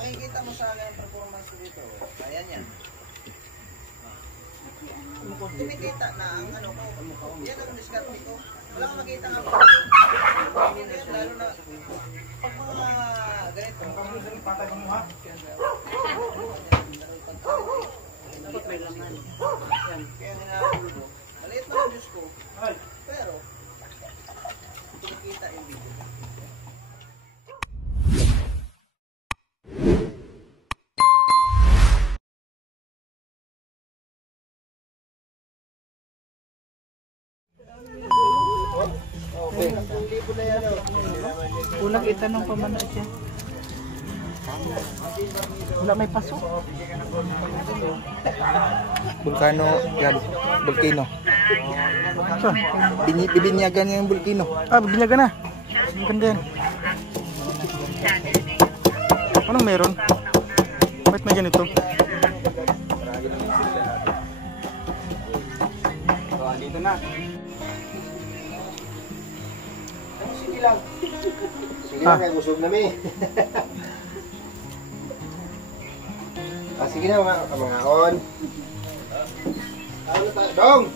Makikita mo sa akin ang performance ko dito. Ayan yan. Kumikita na ang ano ko. Yan ang diskarte ko. Wala kang makita nga po. Lalo na pag mga ganito. Dapat may laman. Kaya ninakulo ko. Maliit na ang Diyos ko. Pero kumikita yung video. Ulang itanong pa man siya. Wala may pasok. Volcano, yan, volcano. Saan? Bibinyagan yung volcano. Ah, bibinyagan na. Ang ganda yan. Anong meron? Bakit may ganito? Dito na. Sige lang. Sige lang, kaya busog na may. Sige na mga on. Ano na tayo? Dong!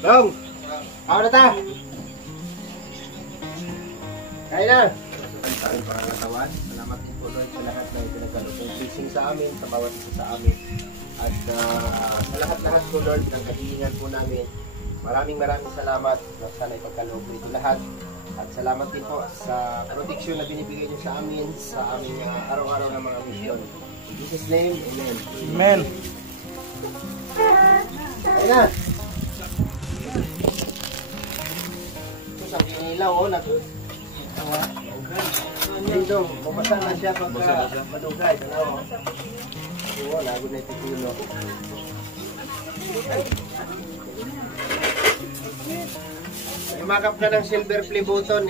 Dong! Ako na ta! Kaya na! Ang pangatawan. Salamat din po Lord sa lahat na ipinagkaloob ng blessing sa amin, sa bawat isa sa amin. At sa lahat-lahat po Lord, ng kahilingan po namin. Maraming salamat na sana ipagkaloob mo ito lahat. At salamat din po sa protection na binibigay niyo sa amin sa aming araw-araw na mga mission. In Jesus' name, Amen. Amen. Ayun na! Ito sa kinilaw, dito, mabasa na siya pagka madugay. Oo, lago na ipitulo. Umakap ka ng silver play button,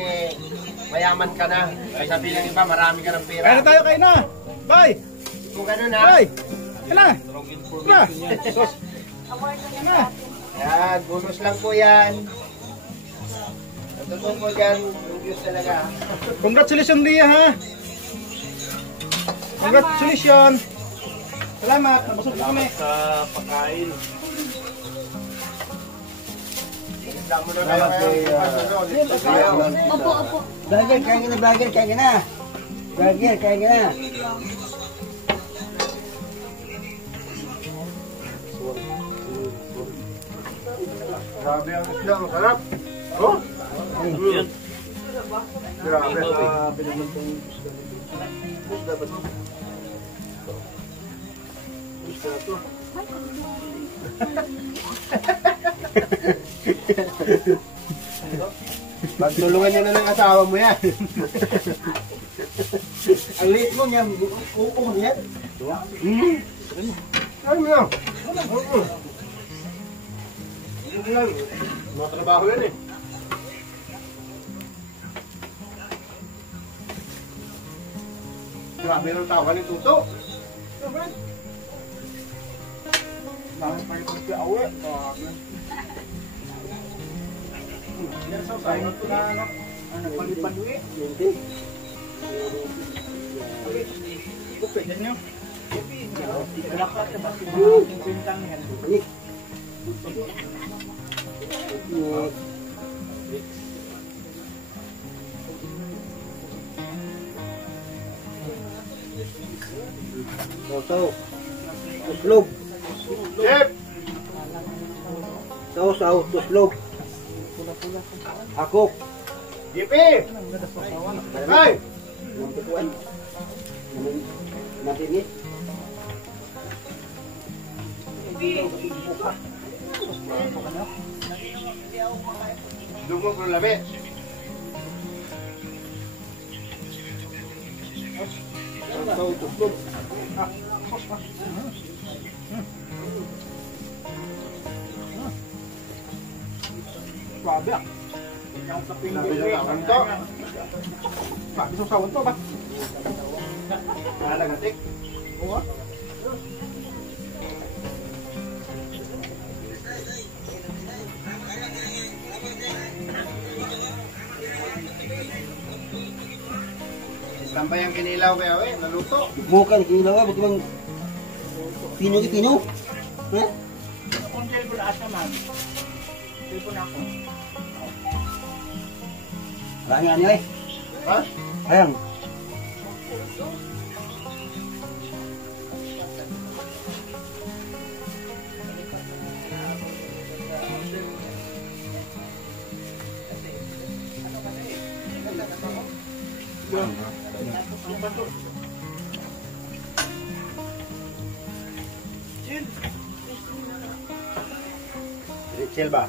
mayaman ka na. Ay sabi ng iba, marami ka ng pera. Kaya na tayo, kayo na! Bye! Kung gano'n na. Bye! Kaya na! Tara! Yan, bonus lang po yan. Ang totoo po dyan, yung Diyos talaga. Congratulations, Lia, ha? Congratulations! Salamat! Nabusog na kami. Sa pagkain. Salamat kay... Opo. Vlogger, kaya ka na. Vlogger, kaya ka na. Grabe ang isla, ang sarap. Oh? Grabe. Grabe naman itong isda ba ito? Isda na ito. Pagtulungan niya na ng asawa mo yan. Ang liit mo niya, upo niya. Ano mo yan? Mga trabaho yan eh. Grabe ng tawa ni Tuto. Bakit pa ito si Awe? Yan sa sayo ito na ano? Nagpalipadwi? Hindi. Ito pwede nyo? Ikalakot na ba si mga pintang yan? Sausaw. Tuslog. Chef! Sausaw, tuslog. Akok. Jipi! Hey! Matinis. Dungo ko labi. Sausaw, tuslog. Swabe ah. Hindi akong kaping Sabi sa tawag to. Sabi sa sawan to ba? Nalagatik. Oo. Tambay ang kinilaw kaya we, naluto. Bukan kinilaw ba bang pino ki pino? Eh? Kung cellphone na asa man. Cellphone ako. Rani ani ay. Ha? Ayang. Rachel ba?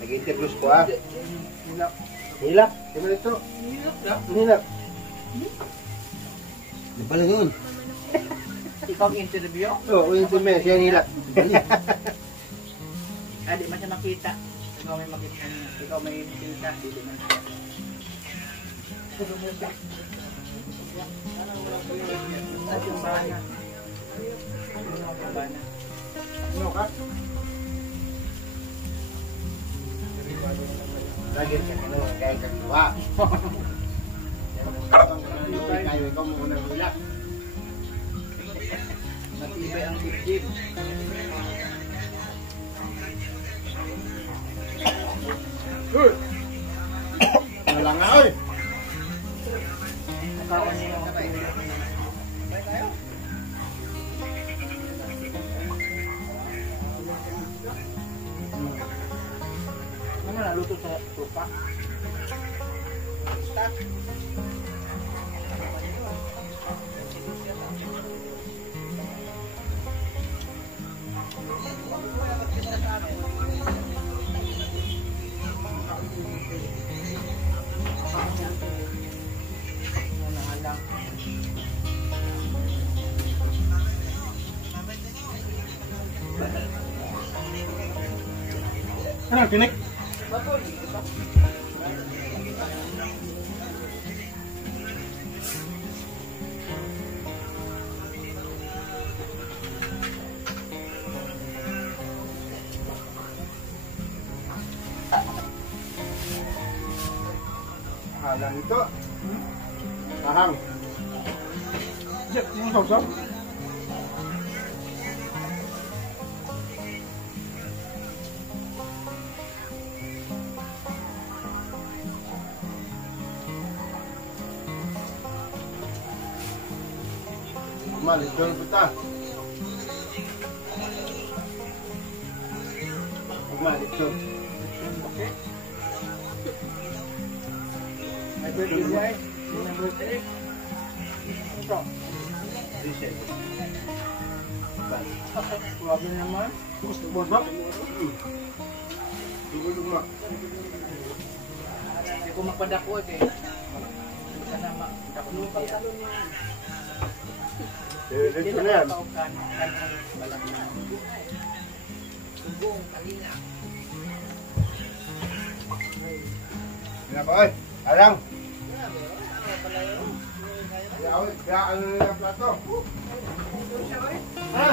Nag-interviews ko ha? Hilap. Hilap? Di ba ito? Hilap na. Hilap. Di pala yun. Ikaw ang interview? Oo, yung interview siya hilap. Di man siya makita. Ikaw may makita. Ikaw may makita. Dili man siya. At yung bana. Yung bana. Ano ka? Lagi ka ano, kaya kagawa. Kayo, ikaw muna hilap. Matibay ang dibdib. Wala nga oy. Nakawan niya yung ano naluto sa sopa? Ano, tinik? Alam ito. Ahang. Jack, yung sausaw? Malis doon kita. Malis doon. May birthday guy. May birthday. Ito. Reset. Grabe naman. Gusto mo ba? Gusto mo. Hindi ko magpadako eh. Sana makita ko nung kaya. Dito na yan. Yan pa oy. Alang. Ya, ano na yung plato? Ha?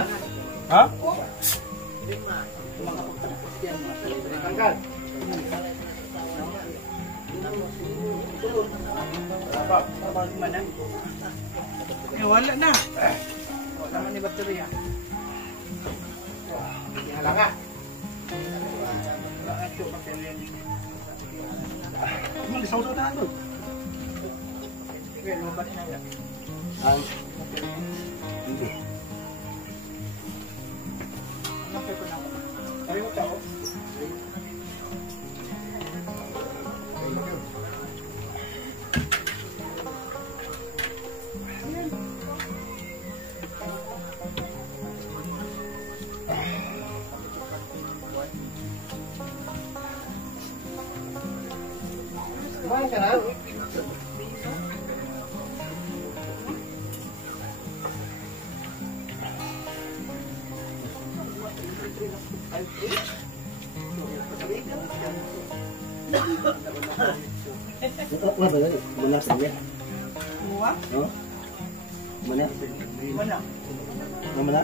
Ha? Tanggal. Eh, wala na. Wala man ni baterya. Hala nga. Wala na ito kapilin. Mag-isaw-saw na doon. Okay, lumabas na yan. Ay. Hindi. Ano kayo na ako? Sabi mo tao? Kumain ka na? Wala ba yun? Mana sa niya? Mua? No? Mana? Mana? Mana?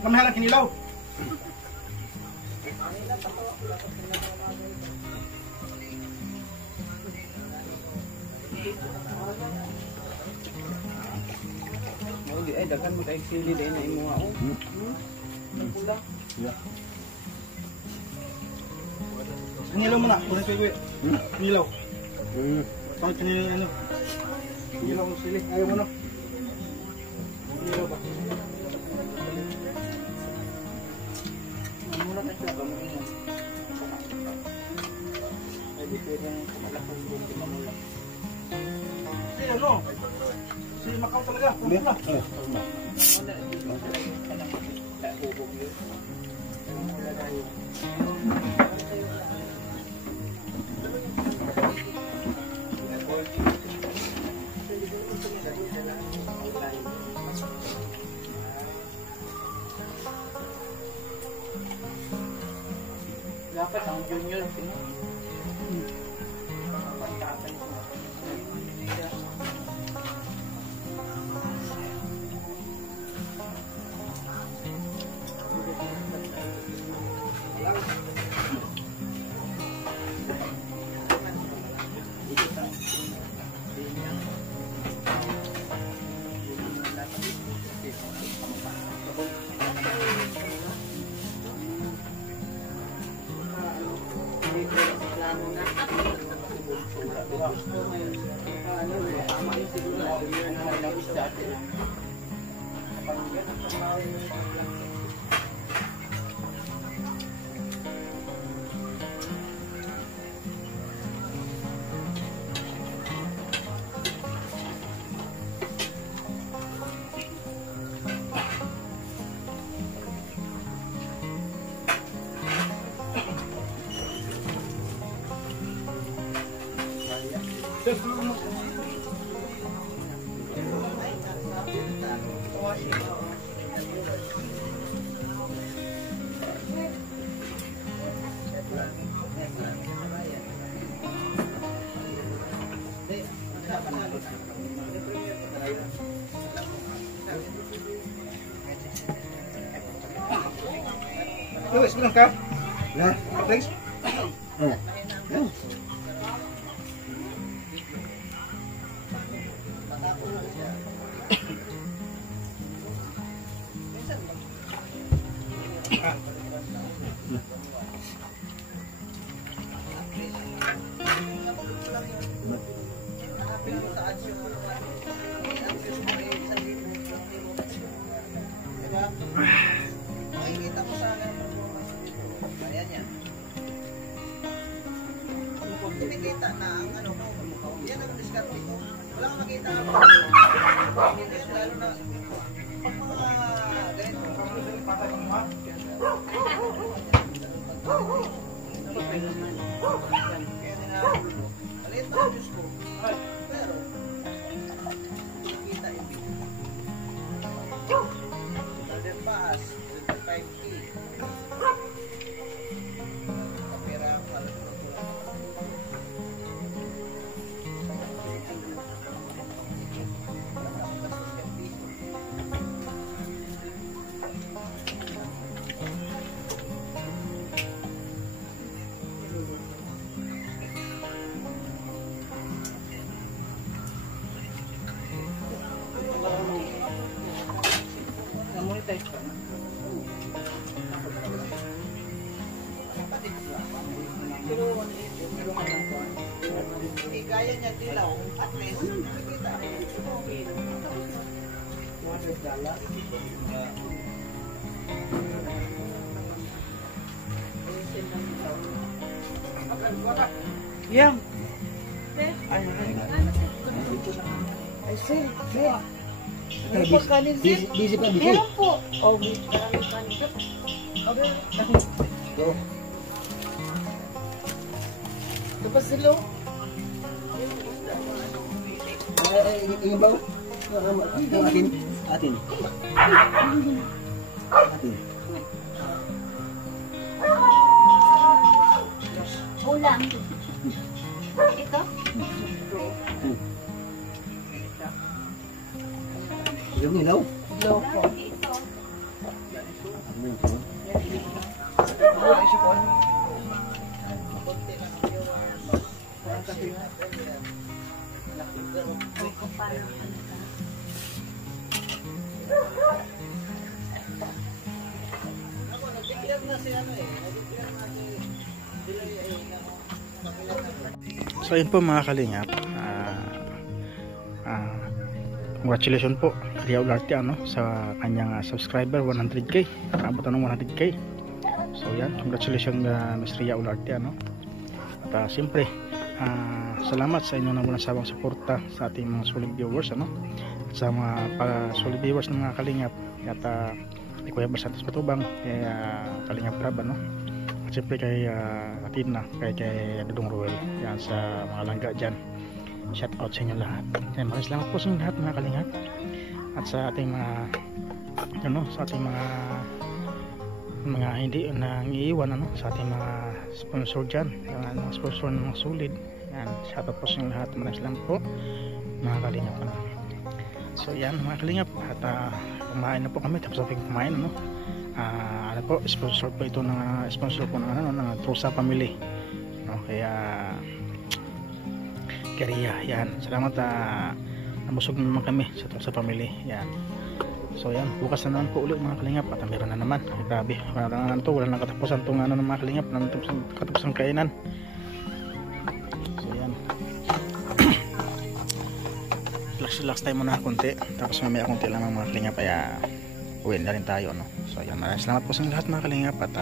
Kamahalan kinilaw. Ay, daghan mo kay sili din na imo ako. Pula. Yeah. Kinilaw mo na, kunin ko kuya. Kinilaw. Pang kinilaw ano? Kinilaw mo sili. Ayaw mo na. Kinilaw ba? Mula na siya ba mo yun? Ay, di pwede yung kumalakang yung kumamula. Kasi ano? Si Macau talaga. Kumula. Dapat ang junior Luis, bilang ka? Nah. Please. Makikita ko sana ayan yan. Kumikita na ang ano mo. Yan ang diskarte ko. Wala kang makita ang lalo na pag mga ganito. Kaya ninahulo ko. Maliit na ang Diyos ko. Pero nakikita yung video. Golden Pass, 5K. Kapira ang palas ng tulang. Hindi kaya niya dilaw. At least, nakikita. Yeah. I see. Busy pa, busy. Meron po. Oh, maraming kanin. Okay. Go. Tapos silo. Yung bago? Yung atin. Atin. Atin. Ulam. Ito? Yung ilaw. Loko. Ito. Ano yung phone? Ito parang ano ka. So yun po mga kalingap, congratulations po Ria Olarte sa kanyang subscriber 100k, nakabot ng 100k. So yan, congratulations Miss Ria Olarte at siyempre salamat sa inyo na walang sawang suporta sa ating mga solid viewers at sa mga solid viewers ng mga kalingap at kay Kuya Basantos Patubang, kay Kalingap Rab at siyempre kay Atina, kay Dudong Ruel, yan sa mga langga dyan. Shout out sa inyo lahat. Yan, maraming salamat po sa inyo lahat mga kalingap. At sa ating mga hindi nang iiwan sa ating mga sponsor dyan, yung mga sponsor ng mga solid. Yan, shout out po sa inyo lahat. Maraming salamat po mga kalingap. So yan mga kalingap, at kumain na po kami, tapos natin kumain po, sponsor po ito ng sponsor po ng Trusa Family, kaya Ria, yan, salamat, nabusog naman kami sa Trusa Family, yan. So yan, bukas na naman po ulit mga kalingap, at meron na naman, grabe, wala nang katapusan itong ng mga kalingap, katapusan kainan. So yan, relax tayo muna konti, tapos mamaya konti lang mga kalingap, kaya uwi na rin tayo, So yan, maraming salamat po sa lahat mga kalingap, at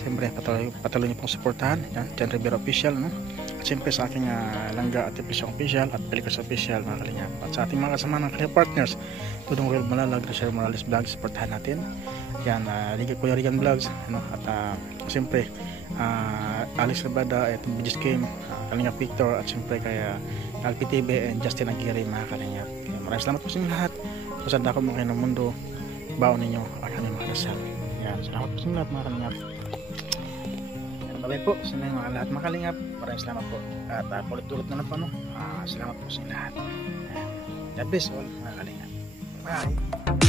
siyempre patuloy niyo pong supportahan yan, Jan Rivera Official, at siyempre sa aking Langga at Episong Official at Pelicos Official mga kalingap, at sa ating mga kasama ng kalingap partners, Tudong Real Malalag, Rosario Morales Vlogs, supportahan natin yan, Kuya Rigan Vlogs, at siyempre Alex Rabada at Bidges Game, Kalingap Victor, at siyempre kay Alpi TV and Justin Aguirre mga kalingap. Maraming salamat po sa inyo lahat. Pasanda ko mga kayo ng mundo, baon ninyo ang aming mga dasal. Yan, salamat po sa inyo lahat mga kalingap. Yan, babay po sa inyo mga lahat mga kalingap. Maraming salamat po. At ulit-ulit na po, salamat po sa inyo lahat. God bless all mga kalingap. Bye!